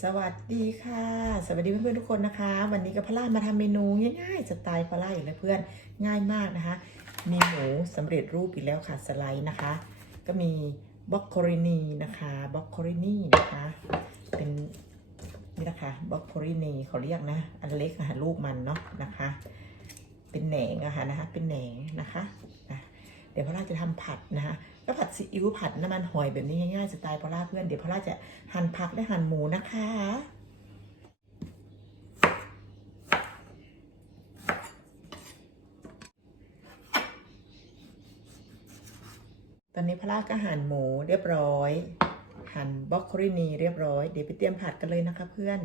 สวัสดีค่ะ สวัสดีเพื่อนๆทุกคนนะคะ วันนี้กับพล่ามาทำเมนูง่ายๆสไตล์พล่าอีกแล้วเพื่อนง่ายมากนะคะ มีหมูสำเร็จรูปอีกแล้วค่ะสไลด์นะคะ ก็มีบล็อกโครินีนะคะบล็อกโครินีนะคะ เป็นนี่นะคะบล็อกโครินีเขาเรียกนะ อันเล็กนะคะลูกมันเนาะนะคะ เป็นแหนงอะค่ะนะคะ เป็นแหนงนะคะะเดี๋ยวพล่าจะทำผัดนะคะ ก็ผัดซีอิ๊วผัดน้ำมันหอยแบบนี้ง่ายๆสไตล์พอล่าเพื่อนเดี๋ยวพอล่าจะหั่นผักและหั่นหมูนะคะตอนนี้พลาก็หั่นหมูเรียบร้อย หั่นบล็อกโครินีเรียบร้อย เดี๋ยวไปเตรียมผัดกันเลยนะคะเพื่อน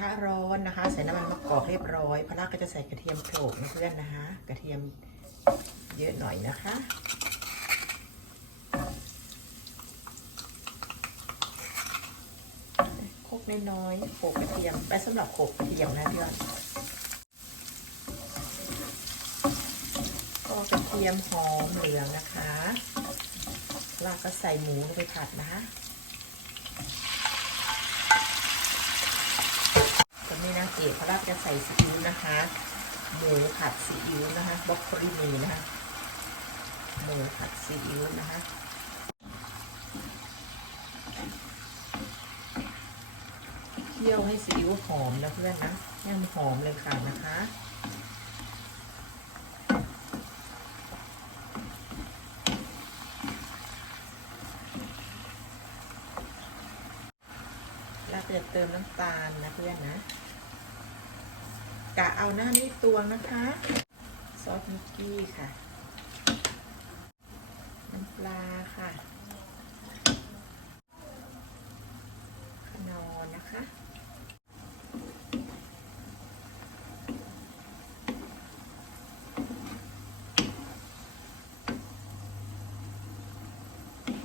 ระทะร้อนนะคะ ใส่น้ำมันมะกอกเรียบร้อยพลาก็จะใส่กระเทียมโขลกนะเพื่อนนะคะ กระเทียมเยอะหน่อยนะคะโคกน้อยๆโขลกกระเทียมไปสำหรับโขลกกระเทียมนะเพี่อนก็กระเทียมหอมเหลืองนะคะลากก็ใส่หมูลงไปผัดนะคะ ตอนนี้นางเกจะใส่ซีอิ๊วนะคะ หมูผัดซีอิ๊วนะคะบล็อกโคลีนีนะคะ หมูผัดซีอิ๊วนะคะเคี่ยวให้ซีอิ๊วหอมนะเพื่อนนะให้มันหอมเลยค่ะนะคะแล้วก็จะเติมน้ำตาลนะเพื่อนนะ กะเอาหน้านี้ตวงนะคะ ซอสมิกกี้ค่ะ น้ำปลาค่ะ ขนอนะคะ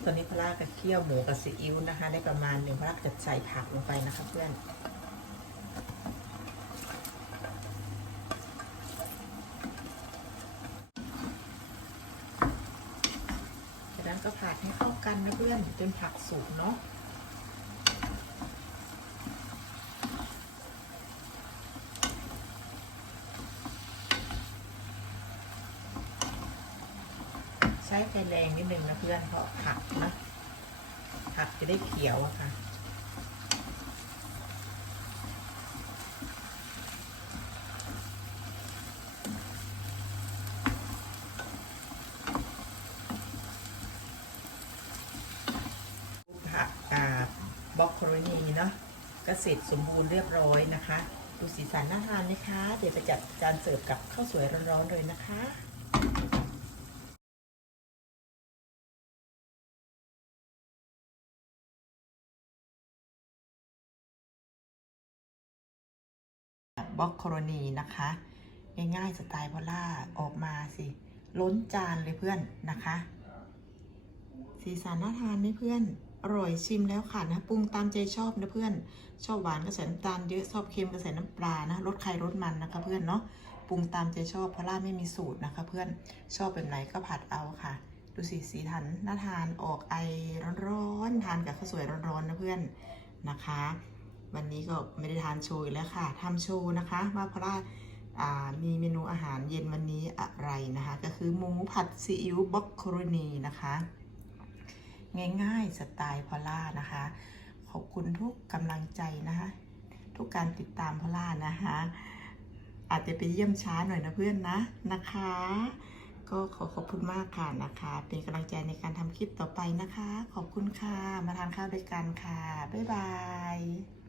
ตอนนี้พลากับเคี่ยวหมูกับซีอิ๊วนะคะ ได้ประมาณหนึ่งพลาจะใส่ผักลงไปนะคะเพื่อน ก็ผัดให้เข้ากันนะเพื่อนจนผักสุกเนาะใช้ไฟแรงนิดนึงนะเพื่อนเพราะผักนะผักจะได้เขียวอะค่ะ ผักกาบบล็อกโคโรนีเนาะก็เสร็จสมบูรณ์เรียบร้อยนะคะ ดูสีสันน่าทานไหมคะ เดี๋ยวไปจัดจานเสิร์ฟกับข้าวสวยร้อนๆเลยนะคะบล็อกโครนีนะคะ ง่ายๆสไตล์พอล่าออกมาสิ ล้นจานเลยเพื่อนนะคะ สีสันน่าทานไหมเพื่อน อร่อยชิมแล้วค่ะนะปรุงตามใจชอบนะเพื่อน ชอบหวานก็ใส่น้ำตาลเยอะชอบเค็มก็ใส่น้ำปลานะรสใครรสมันนะคะเพื่อนเนาะปรุงตามใจชอบเพราะล่าไม่มีสูตรนะคะ เพื่อนชอบแบบไหนก็ผัดเอาค่ะ ดูสีสีทันน่าทานออกไอร้อนๆทานกับข้าวสวยร้อนๆนะเพื่อนนะคะ วันนี้ก็ไม่ได้ทานโชว์อีกแล้วค่ะทำโชว์นะคะว่าพระว่ามีเมนูอาหารเย็นวันนี้อะไรนะคะ ก็คือหมูผัดซีอิ๊วบล็อกโครนีนะคะ ง่ายๆสไตล์พอล่านะคะ ขอบคุณทุกกำลังใจนะคะ ทุกการติดตามพอล่านะคะอาจจะไปเยี่ยมช้าหน่อยนะเพื่อนนะนะคะ ก็ขอขอบคุณมากค่ะนะคะ เป็นกำลังใจในการทำคลิปต่อไปนะคะ ขอบคุณค่ะ มาทานข้าวด้วยกันค่ะ บ๊ายบาย